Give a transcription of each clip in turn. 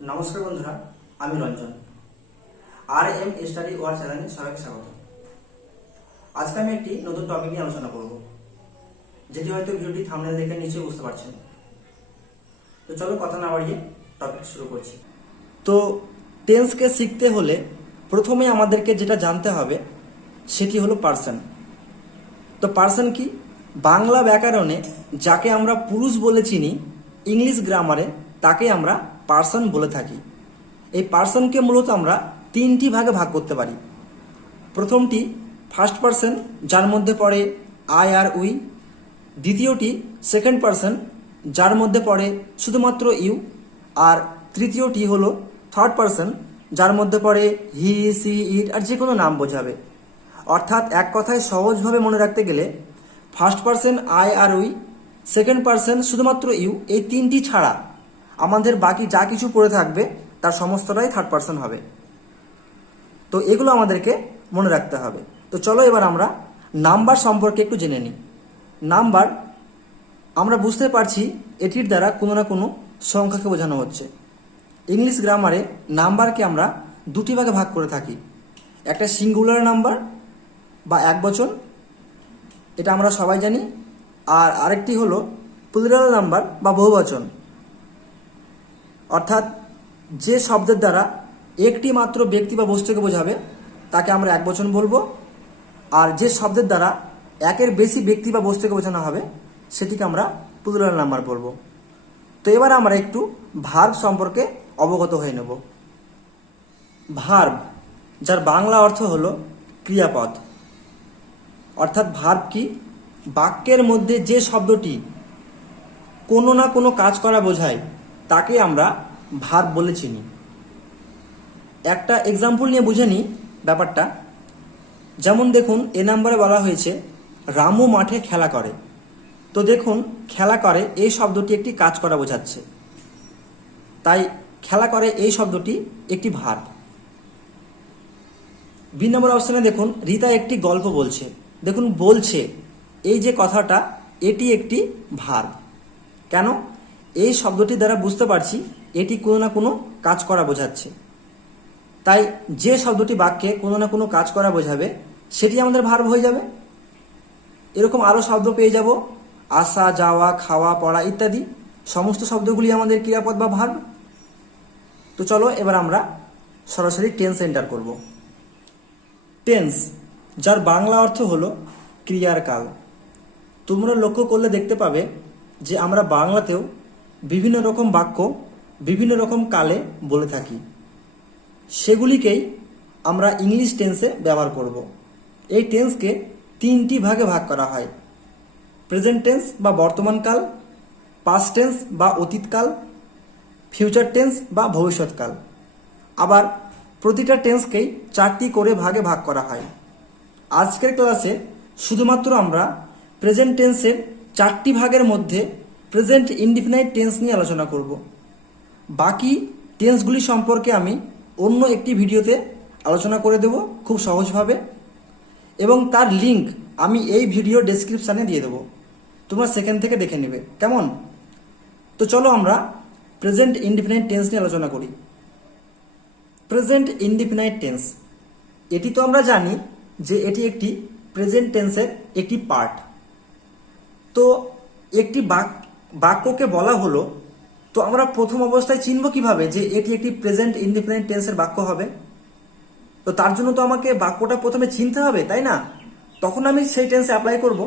নমস্কার বন্ধুরা, আমি রঞ্জন। আর এম স্টাডি ওয়ার চ্যানেলে সবাইকে স্বাগত। আজকে আমি একটি নতুন টপিক নিয়ে আলোচনা করব, যেটি হয়তো ভিডিওটি থাম্বনেল দেখে নিশ্চয়ই বুঝতে পারছেন। তো চলো কথা না বাড়িয়ে টপিক শুরু করছি। তো টেন্সকে শিখতে হলে প্রথমে আমাদেরকে যেটা জানতে হবে সেটি হলো পার্সন। তো পার্সন কি? বাংলা ব্যাকরণে যাকে আমরা পুরুষ বলে চিনি, ইংলিশ গ্রামারে তাকে আমরা পার্সন বলে থাকি। এই পার্সনকে মূলত আমরা তিনটি ভাগে ভাগ করতে পারি। প্রথমটি ফার্স্ট পার্সন, যার মধ্যে পড়ে আই আর উই। দ্বিতীয়টি সেকেন্ড পার্সন, যার মধ্যে পড়ে শুধুমাত্র ইউ। আর তৃতীয়টি হলো থার্ড পার্সন, যার মধ্যে পড়ে হি, সি, ইট আর যে কোনো নাম বোঝাবে। অর্থাৎ এক কথায় সহজভাবে মনে রাখতে গেলে ফার্স্ট পার্সন আই আর উই, সেকেন্ড পার্সন শুধুমাত্র ইউ, এই তিনটি ছাড়া আমাদের বাকি যা কিছু পড়ে থাকবে তার সমস্তটাই থার্ড পার্সন হবে। তো এগুলো আমাদেরকে মনে রাখতে হবে। তো চলো এবার আমরা নাম্বার সম্পর্কে একটু জেনে নিই। নাম্বার আমরা বুঝতে পারছি এটির দ্বারা কোনো না কোনো সংখ্যাকে বোঝানো হচ্ছে। ইংলিশ গ্রামারে নাম্বারকে আমরা দুটি ভাগে ভাগ করে থাকি। একটা সিঙ্গুলার নাম্বার বা একবচন, এটা আমরা সবাই জানি। আর আরেকটি হলো প্লুরাল নাম্বার বা বহুবচন, অর্থাৎ যে শব্দের দ্বারা একটি মাত্র ব্যক্তি বা বস্তুকে বোঝাবে তাকে আমরা একবচন বলবো। আর যে শব্দের দ্বারা একের বেশি ব্যক্তি বা বস্তুকে বোঝানো হবে সেটিকে আমরা প্লুরাল নাম্বার বলবো। তো এবার আমরা একটু ভার্ব সম্পর্কে অবগত হয়ে নেব। ভার্ব, যার বাংলা অর্থ হলো ক্রিয়াপদ। অর্থাৎ ভার্ব কি? বাক্যের মধ্যে যে শব্দটি কোনো না কোনো কাজ করা বোঝায় তাকে আমরা ভার্ব বলে চিনি। একটা এক্সাম্পল নিয়ে বুঝে নিই ব্যাপারটা। যেমন দেখুন, এ নাম্বারে বলা হয়েছে রামু মাঠে খেলা করে। তো দেখুন, খেলা করে এই শব্দটি একটি কাজ করা বোঝাচ্ছে, তাই খেলা করে এই শব্দটি একটি ভার্ব। বি নম্বর অপশনে দেখুন, রীতা একটি গল্প বলছে। দেখুন, বলছে এই যে কথাটা, এটি একটি ভার্ব। কেন? এই শব্দটি দ্বারা বুঝতে পারছি এটি কোনো না কোনো কাজ করা বোঝাচ্ছে। তাই যে শব্দটি বাক্যে কোনো না কোনো কাজ করা বোঝাবে সেটি আমাদের ভার্ব হয়ে যাবে। এরকম আরও শব্দ পেয়ে যাব, আসা, যাওয়া, খাওয়া, পড়া ইত্যাদি। সমস্ত শব্দগুলি আমাদের ক্রিয়াপদ বা ভার্ব। তো চলো এবার আমরা সরাসরি টেন্স এন্টার করব। টেন্স, যার বাংলা অর্থ হলো ক্রিয়ার কাল। তোমরা লক্ষ্য করলে দেখতে পাবে যে আমরা বাংলাতেও বিভিন্ন রকম বাক্য বিভিন্ন রকম কালে বলে থাকি। সেগুলিকেই আমরা ইংলিশ টেন্সে ব্যবহার করব। এই টেন্সকে তিনটি ভাগে ভাগ করা হয়: প্রেজেন্ট টেন্স বা বর্তমানকাল, পাস্ট টেন্স বা অতীতকাল, ফিউচার টেন্স বা ভবিষ্যৎকাল। আবার প্রতিটা টেন্সকেই চারটি করে ভাগে ভাগ করা হয়। আজকের ক্লাসে শুধুমাত্র আমরা প্রেজেন্ট টেন্সের চারটি ভাগের মধ্যে প্রেজেন্ট ইনডিফিনাইট টেন্স নিয়ে আলোচনা করব। বাকি টেন্সগুলি সম্পর্কে আমি অন্য একটি ভিডিওতে আলোচনা করে দেব খুব সহজভাবে, এবং তার লিঙ্ক আমি এই ভিডিও ডেসক্রিপশানে দিয়ে দেবো। তোমরা সেখান থেকে দেখে নেবে, কেমন? তো চলো আমরা প্রেজেন্ট ইনডিফিনাইট টেন্স নিয়ে আলোচনা করি। প্রেজেন্ট ইনডিফিনাইট টেন্স, এটি তো আমরা জানি যে এটি একটি প্রেজেন্ট টেন্সের একটি পার্ট। তো একটি বাক্যকে বলা হলো, তো আমরা প্রথম অবস্থায় চিনব কিভাবে যে এটি একটি প্রেজেন্ট ইনডিফিনাইট টেন্সের বাক্য হবে? তো তার জন্য তো আমাকে বাক্যটা প্রথমে চিনতে হবে, তাই না? তখন আমি সেই টেন্সে অ্যাপ্লাই করব।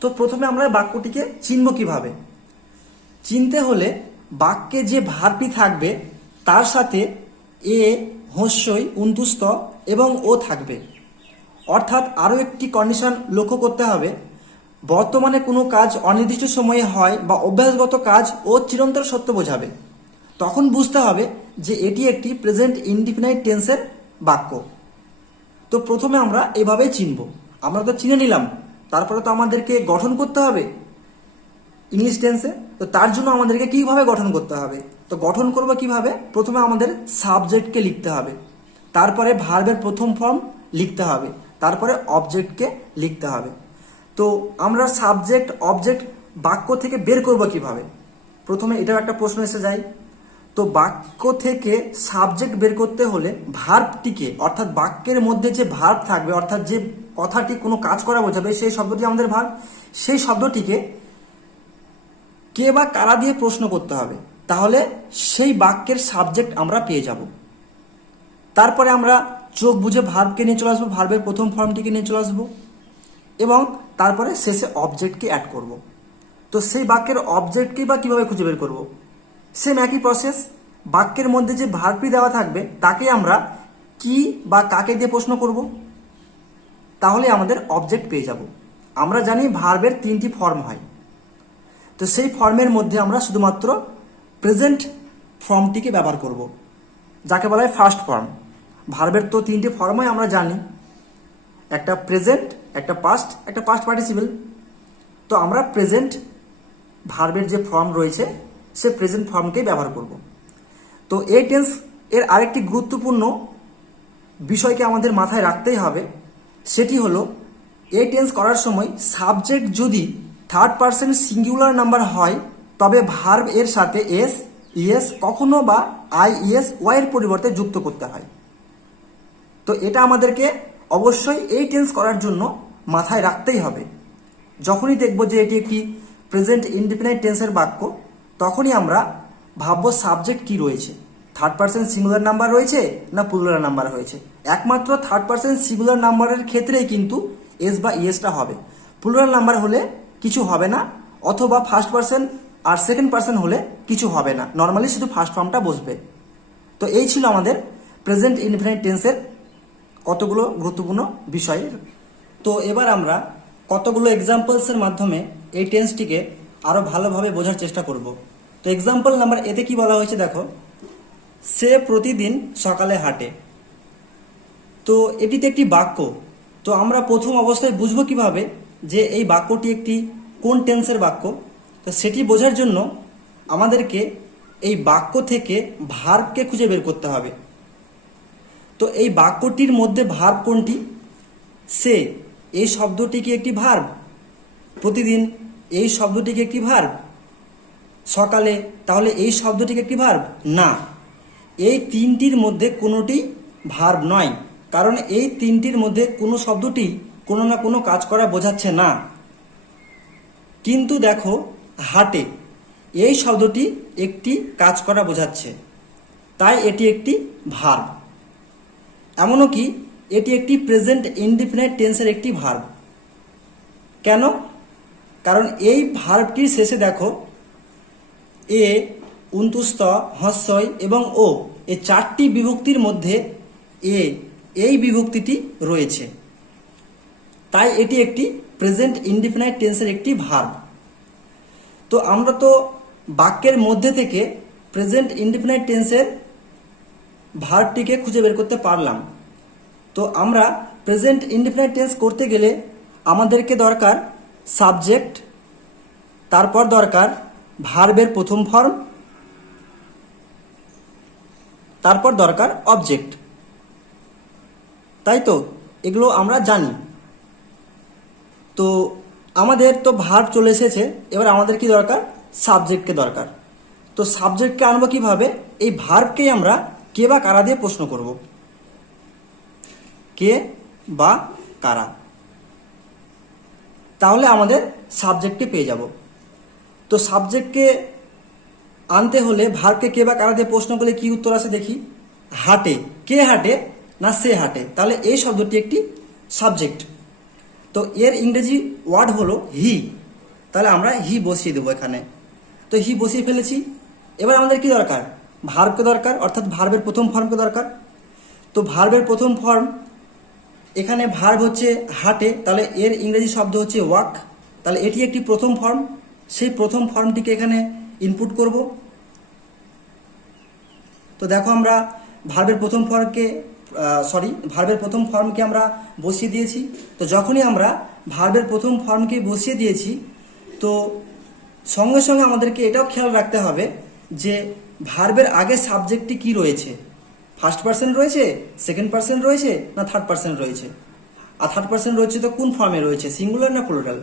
তো প্রথমে আমরা বাক্যটিকে চিনব কিভাবে? চিনতে হলে বাক্যে যে ভার্বটি থাকবে তার সাথে এ, হস্যই, উন্তুস্ত এবং ও থাকবে। অর্থাৎ আরও একটি কন্ডিশন লক্ষ্য করতে হবে, বর্তমানে কোনো কাজ অনির্দিষ্ট সময়ে হয় বা অভ্যাসগত কাজ ও চিরন্তর সত্য বোঝাবে। তখন বুঝতে হবে যে এটি একটি প্রেজেন্ট ইনডিফিনাইট টেন্সের বাক্য। তো প্রথমে আমরা এভাবেই চিনব। আমরা তো চিনে নিলাম, তারপরে তো আমাদেরকে গঠন করতে হবে ইংলিশ টেন্সে। তো তার জন্য আমাদেরকে কিভাবে গঠন করতে হবে? তো গঠন করব কিভাবে? প্রথমে আমাদের সাবজেক্টকে লিখতে হবে, তারপরে ভার্বের প্রথম ফর্ম লিখতে হবে, তারপরে অবজেক্টকে লিখতে হবে। তো আমরা সাবজেক্ট অবজেক্ট বাক্য থেকে বের করব কিভাবে? প্রথমে এটাও একটা প্রশ্ন এসে যায়। তো বাক্য থেকে সাবজেক্ট বের করতে হলে ভার্বটিকে, অর্থাৎ বাক্যের মধ্যে যে ভার্ব থাকবে, অর্থাৎ যে কথাটি কোনো কাজ করা বোঝাবে সেই শব্দটি আমাদের ভার্ব, সেই শব্দটিকে কে বা কারা দিয়ে প্রশ্ন করতে হবে, তাহলে সেই বাক্যের সাবজেক্ট আমরা পেয়ে যাব। তারপরে আমরা চোখ বুঝে ভার্বকে নিয়ে চলে আসবো, ভার্বের প্রথম ফর্মটিকে নিয়ে চলে আসবো এবং তারপরে শেষে অবজেক্টকে অ্যাড করব। তো সেই বাক্যের অবজেক্টকেই বা কীভাবে খুঁজে বের করব? সেম একই প্রসেস, বাক্যের মধ্যে যে ভার্বটি দেওয়া থাকবে তাকে আমরা কি বা কাকে দিয়ে প্রশ্ন করব, তাহলে আমাদের অবজেক্ট পেয়ে যাব। আমরা জানি ভার্বের 3টি ফর্ম হয়, তো সেই ফর্মের মধ্যে আমরা শুধুমাত্র প্রেজেন্ট ফর্মটিকে ব্যবহার করব, যাকে বলা হয় ফার্স্ট ফর্ম। ভার্বের তো 3টি ফর্ম হয় আমরা জানি, একটা প্রেজেন্ট, একটা পাস্ট, একটা পাস্ট পার্টিসিপল। তো আমরা প্রেজেন্ট ভার্বের যে ফর্ম রয়েছে সে প্রেজেন্ট ফর্মকেই ব্যবহার করব। তো এই টেন্স এর আরেকটি গুরুত্বপূর্ণ বিষয়কে আমাদের মাথায় রাখতেই হবে, সেটি হলো এই টেন্স করার সময় সাবজেক্ট যদি থার্ড পারসন সিঙ্গুলার নাম্বার হয় তবে ভার্ব এর সাথে এস, ইএস, কখনো বা আই, ইএস, ওয়াই এর পরিবর্তে যুক্ত করতে হয়। তো এটা আমাদেরকে অবশ্যই এই টেন্স করার জন্য মাথায় রাখতেই হবে। যখনই দেখব যে এটি একটি প্রেজেন্ট ইনডিফিনাইট টেন্সের বাক্য, তখনই আমরা ভাববো সাবজেক্ট কি রয়েছে, থার্ড পারসন সিঙ্গুলার নাম্বার রয়েছে না প্লুরাল নাম্বার হয়েছে। একমাত্র থার্ড পারসন সিঙ্গুলার নাম্বারের ক্ষেত্রেই কিন্তু এস বা ইএসটা হবে, প্লুরাল নাম্বার হলে কিছু হবে না, অথবা ফার্স্ট পারসন আর সেকেন্ড পারসন হলে কিছু হবে না, নর্মালি শুধু ফার্স্ট ফর্মটা বসবে। তো এই ছিল আমাদের প্রেজেন্ট ইনডিফিনাইট টেন্সের কতগুলো গুরুত্বপূর্ণ বিষয়। তো এবার আমরা কতগুলো এক্সাম্পলসের মাধ্যমে এই টেন্সটিকে আরও ভালোভাবে বোঝার চেষ্টা করব। তো এক্সাম্পল নাম্বার এতে কি বলা হয়েছে দেখো, সে প্রতিদিন সকালে হাঁটে। তো এটিতে একটি বাক্য, তো আমরা প্রথম অবস্থায় বুঝবো কিভাবে যে এই বাক্যটি একটি কোন টেন্সের বাক্য। তো সেটি বোঝার জন্য আমাদেরকে এই বাক্য থেকে ভার্বকে খুঁজে বের করতে হবে। তো এই বাক্যটির মধ্যে ভার্ব কোনটি? সে, এই শব্দটি কি একটি ভার্ব? প্রতিদিন, এই শব্দটি কি একটি ভার্ব? সকালে, তাহলে এই শব্দটি কি একটি ভার্ব? না, এই তিনটির মধ্যে কোনোটি ভার্ব নয়, কারণ এই তিনটির মধ্যে কোনো শব্দটি কোনো না কোনো কাজ করা বোঝাচ্ছে না। কিন্তু দেখো হাঁটে, এই শব্দটি একটি কাজ করা বোঝাচ্ছে, তাই এটি একটি ভার্ব। এমনও কি এটি একটি প্রেজেন্ট ইনডিফিনাইট টেন্সের একটি ভার্ব। কেন? কারণ এই ভার্বটির শেষে দেখো এ, উন্তুস্ত, হস্যই এবং ও, এই 4টি বিভক্তির মধ্যে এই বিভক্তিটি রয়েছে, তাই এটি একটি প্রেজেন্ট ইনডিফিনাইট টেন্সের একটি ভার্ব। তো আমরা তো বাক্যের মধ্যে থেকে প্রেজেন্ট ইনডিফিনাইট টেন্সের ভার্বটিকে খুঁজে বের করতে পারলাম। তো আমরা প্রেজেন্ট ইনডিফিনাইট টেন্স করতে গেলে আমাদেরকে দরকার সাবজেক্ট, তারপর দরকার ভার্বের প্রথম ফর্ম, তারপর দরকার অবজেক্ট, তাই তো? এগুলো আমরা জানি। তো আমাদের তো ভার্ব চলে এসেছে, এবার আমাদের কি দরকার? সাবজেক্টকে দরকার। তো সাবজেক্টকে আনবো কিভাবে? এই ভার্বকেই আমরা কে বা কারা দিয়ে প্রশ্ন করব, কে বা কারা, তাহলে আমাদের সাবজেক্টকে পেয়ে যাব। তো সাবজেক্টকে আনতে হলে ভার্বকে কে বা কারা দিয়ে প্রশ্ন করলে কি উত্তর আসে দেখি। হাঁটে, কে হাঁটে? না সে হাঁটে, তাহলে এই শব্দটি একটি সাবজেক্ট। তো এর ইংরেজি ওয়ার্ড হলো হি, তাহলে আমরা হি বসিয়ে দেবো এখানে। তো হি বসিয়ে ফেলেছি। এবার আমাদের কি দরকার? ভার্বকে দরকার, অর্থাৎ ভার্বের প্রথম ফর্মকে দরকার। তো ভার্বের প্রথম ফর্ম, এখানে ভার্ব হচ্ছে হাঁটে, তাহলে এর ইংরেজি শব্দ হচ্ছে ওয়াক, তাহলে এটি একটি প্রথম ফর্ম। সেই প্রথম ফর্মটিকে এখানে ইনপুট করব। তো দেখো আমরা ভার্বের প্রথম ফর্মকে আমরা বসিয়ে দিয়েছি। তো যখনই আমরা ভার্বের প্রথম ফর্মকে বসিয়ে দিয়েছি, তো সঙ্গে সঙ্গে আমাদেরকে এটাও খেয়াল রাখতে হবে যে ভার্বের আগে সাবজেক্টটি কি রয়েছে, ফার্স্ট পারসন রয়েছে, সেকেন্ড পারসন রয়েছে না থার্ড পারসন রয়েছে। আর থার্ড পারসন রয়েছে তো কোন ফর্মে রয়েছে, সিঙ্গুলার না প্লুরাল।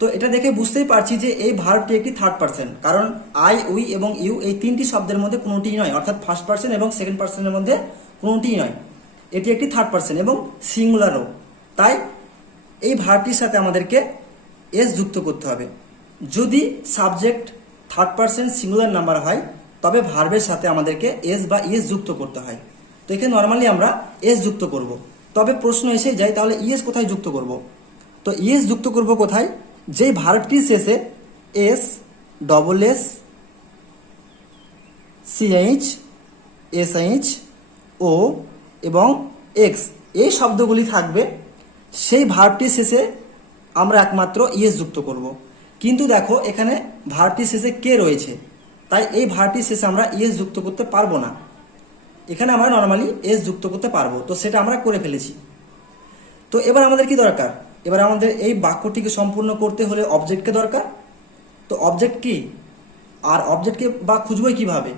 তো এটা দেখে বুঝতেই পারছি যে এই ভার্বটি একটি থার্ড পার্সন, কারণ আই, উই এবং ইউ এই তিনটি শব্দের মধ্যে কোনোটিই নয়, অর্থাৎ ফার্স্ট পার্সন এবং সেকেন্ড পার্সনের মধ্যে কোনোটিই নয়। এটি একটি থার্ড পার্সন এবং সিঙ্গুলারও। তাই এই ভার্বটির সাথে আমাদেরকে এস যুক্ত করতে হবে। যদি subject third person singular number হয় তবে ভার্বের সাথে আমাদেরকে এস বা ইএস যুক্ত করতে হয়। তো এখানে নর্মালি আমরা এস যুক্ত করব। তবে প্রশ্ন এসে যায় তাহলে ইএস কোথায় যুক্ত করব? তো ইএস যুক্ত করব কোথায়? যেই ভার্বটির শেষে S, double S, CH, SH, O এবং এক্স এই শব্দগুলি থাকবে, সেই ভার্বটির শেষে আমরা একমাত্র ইএস যুক্ত করব। কিন্তু দেখো এখানে ভার্বটির শেষে কে রয়েছে, তাই এই ভার্বটির শেষে আমরা ইএস যুক্ত করতে পারবো না। এখানে আমরা নর্মালি এস যুক্ত করতে পারবো, তো সেটা আমরা করে ফেলেছি। তো এবার আমাদের কি দরকার? এবার আমাদের এই বাক্যটিকে সম্পূর্ণ করতে হলে অবজেক্টকে দরকার। তো অবজেক্ট কি, আর অবজেক্টকে বা খুঁজবই কিভাবে?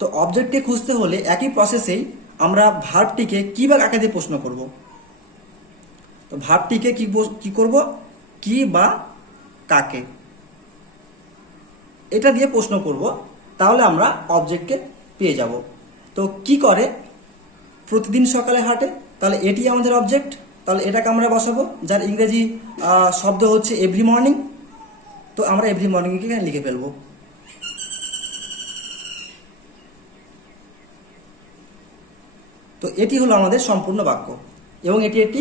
তো অবজেক্টকে খুঁজতে হলে একই প্রসেসেই আমরা ভার্বটিকে কি বা কাকে দিয়ে প্রশ্ন করব। তো ভার্বটিকে কি করব? কি বা কাকে, এটা দিয়ে প্রশ্ন করব, তাহলে আমরা অবজেক্টকে পেয়ে যাব। তো কি করে? প্রতিদিন সকালে হাঁটে, তাহলে এটি আমাদের অবজেক্ট। তাহলে এটাকে আমরা বসাবো, যার ইংরেজি শব্দ হচ্ছে এভরি মর্নিং। তো আমরা এভরি মর্নিংকে এখানে লিখে ফেলবো। তো এটি হলো আমাদের সম্পূর্ণ বাক্য এবং এটি একটি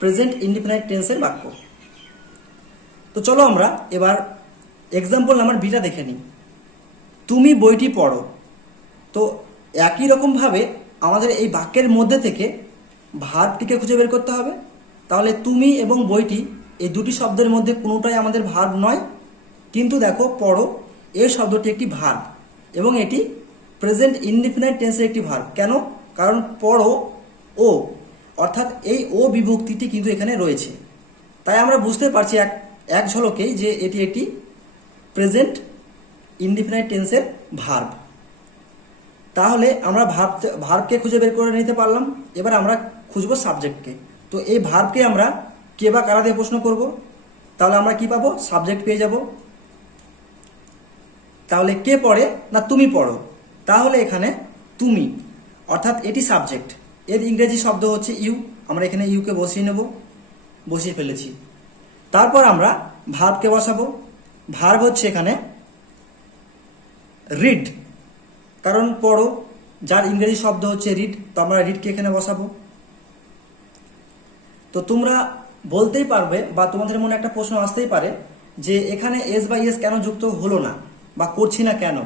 প্রেজেন্ট ইনডিফিনাইট টেন্সের বাক্য। তো চলো আমরা এবার এক্সাম্পল নাম্বার বিটা দেখে নিই। তুমি বইটি পড়ো। তো একই রকমভাবে আমাদের এই বাক্যের মধ্যে থেকে ভার্বটিকে খুঁজে বের করতে হবে। তাহলে তুমি এবং বইটি এই দুটি শব্দের মধ্যে কোনোটাই আমাদের ভার্ব নয়, কিন্তু দেখো পড়ো এই শব্দটি একটি ভার্ব এবং এটি প্রেজেন্ট ইনডিফিনাইট টেন্সের একটি ভার্ব। কেন? কারণ পড়ো ও, অর্থাৎ এই ও বিভক্তিটি কিন্তু এখানে রয়েছে। তাই আমরা বুঝতে পারছি এক ঝলকেই যে এটি একটি প্রেজেন্ট ইনডিফিনাইট টেন্সের ভার্ব। তাহলে আমরা ভার্বকে খুঁজে বের করে নিতে পারলাম। এবার আমরা খুঁজবো সাবজেক্টকে। তো এই ভার্বকে আমরা কে বা কারা দিয়ে প্রশ্ন করব, তাহলে আমরা কি পাবো? সাবজেক্ট পেয়ে যাব। তাহলে কে পড়ে? না তুমি পড়ো। তাহলে এখানে তুমি, অর্থাৎ এটি সাবজেক্ট, এর ইংরেজি শব্দ হচ্ছে ইউ। আমরা এখানে ইউকে বসিয়ে নেব, বসিয়ে ফেলেছি। তারপর আমরা ভার্বকে বসাবো। ভার্ব হচ্ছে এখানে রিড, কারণ পড়ো, যার ইংরেজি শব্দ হচ্ছে রিড। তো আমরা রিডকে এখানে বসাবো। তো তোমরা বলতেই পারবে বা তোমাদের মনে একটা প্রশ্ন আসতেই পারে যে এখানে এস বা ইএস কেন যুক্ত হলো না বা করছি না কেন?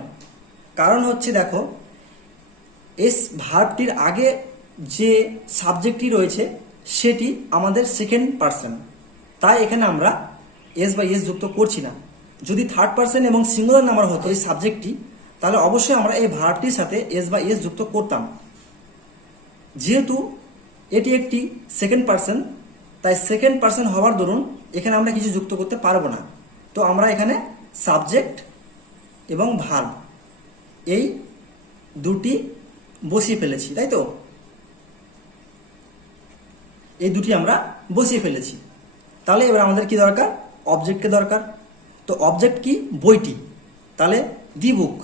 কারণ হচ্ছে দেখো, এস ভার্বটির আগে যে সাবজেক্টটি রয়েছে সেটি আমাদের সেকেন্ড পার্সন, তাই এখানে আমরা এস বা ইএস যুক্ত করছি না। যদি থার্ড পার্সন এবং সিঙ্গুলার নাম্বার হতো এই সাবজেক্টটি, তাহলে অবশ্যই আমরা এই ভার্বটির সাথে এস বা ইএস যুক্ত করতাম। যেহেতু এটি একটি সেকেন্ড পার্সন, তাই সেকেন্ড পার্সন হওয়ার দরুন এখানে আমরা কিছু যুক্ত করতে পারবো না। তো আমরা এখানে সাবজেক্ট এবং ভার্ব এই দুটি বসিয়ে ফেলেছি, তাই তো? এই দুটি আমরা বসিয়ে ফেলেছি। তাহলে এবার আমাদের কি দরকার? অবজেক্টকে দরকার। তো অবজেক্ট কি? বইটি। তাহলে দি বুক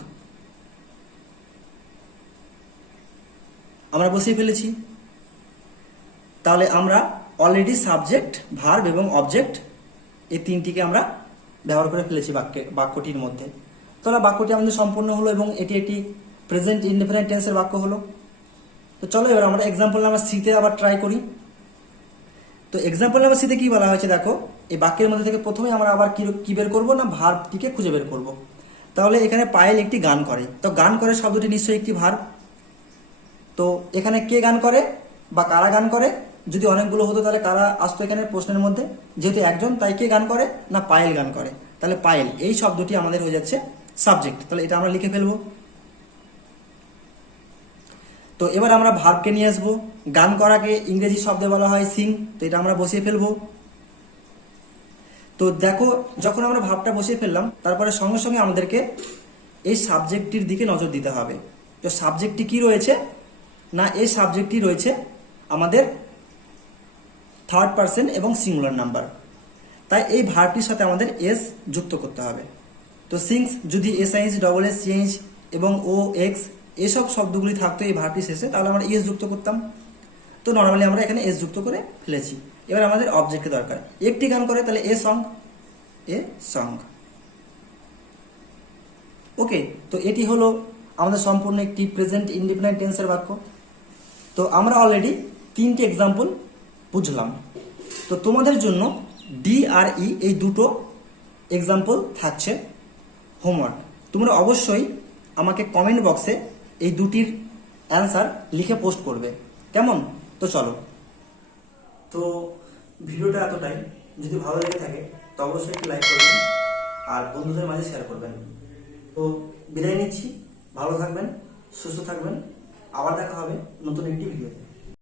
আমরা বসিয়ে ফেলেছি। তাহলে আমরা অলরেডি সাবজেক্ট, ভার্ব এবং অবজেক্ট এই তিনটিকে আমরা ব্যবহার করে ফেলেছি বাক্যটির মধ্যে। তাহলে বাক্যটি আমাদের সম্পূর্ণ হলো এবং এটি একটি প্রেজেন্ট ইনডিফিনাইট টেন্সের বাক্য হলো। তো চলো এবার আমরা এক্সাম্পল নাম্বার সিতে আবার ট্রাই করি। তো এক্সাম্পল নাম্বার সিতে কি বলা হয়েছে দেখো, এই বাক্যের মধ্যে থেকে প্রথমে আমরা আবার কি বের করবো? না ভার্বটিকে খুঁজে বের করব। তাহলে এখানে পায়েল একটি গান করে। তো গান করে শব্দটি নিশ্চয়ই একটি ভার্ব। তো এখানে কে গান করে বা কারা গান করে? যদি অনেকগুলো হতো তাহলে কারা আসতো এখানে প্রশ্নের মধ্যে? যেহেতু একজন, তাই কে গান করে? না পায়েল গান করে। তাহলে পায়েল এই শব্দটি আমাদের হয়ে যাচ্ছে সাবজেক্ট। তাহলে এটা আমরা লিখে ফেলবো। তো এবার আমরা ভার্বকে নিয়ে আসবো। গান করাকে ইংরেজি শব্দে বলা হয় সিং। তো এটা আমরা বসিয়ে ফেলবো। তো দেখো, যখন আমরা ভার্বটা বসিয়ে ফেললাম, তারপরে সঙ্গে সঙ্গে আমাদেরকে এই সাবজেক্টটির দিকে নজর দিতে হবে। তো সাবজেক্টটি কি রয়েছে? না এই সাবজেক্টটি রয়েছে আমাদের থার্ড পার্সন এবং সিঙ্গুলার নাম্বার। তাই এই ভার্বটির সাথে আমাদের এস যুক্ত করতে হবে। তো সিংস যদি এসআইএস ডবল এস সিএইচ এবং ও এক্স এসব শব্দগুলি থাকতো এই ভার্বটি শেষে, তাহলে আমরা এস যুক্ত করতাম। তো নর্মালি আমরা এখানে এস যুক্ত করে ফেলেছি। এবার আমাদের অবজেক্টের দরকার। একটি গান করে তাহলে এ সং, এ সং। ওকে, তো এটি হলো আমাদের সম্পূর্ণ একটি প্রেজেন্ট ইনডিফিনাইট টেন্সের বাক্য। তো আমরা অলরেডি 3টি এক্সাম্পল বুঝলাম। তো তোমাদের জন্য ডি আর ই এই দুটো এক্সাম্পল থাকছে হোমওয়ার্ক। তোমরা অবশ্যই আমাকে কমেন্ট বক্সে এই দুটির অ্যান্সার লিখে পোস্ট করবে, কেমন? তো চলো। তো ভিডিওটা এতটাই। যদি ভালো লেগে থাকে তো অবশ্যই একটি লাইক করবেন আর বন্ধুদের মাঝে শেয়ার করবেন। তো বিদায় নিচ্ছি। ভালো থাকবেন, সুস্থ থাকবেন। আবার দেখা হবে নতুন একটি ভিডিওতে।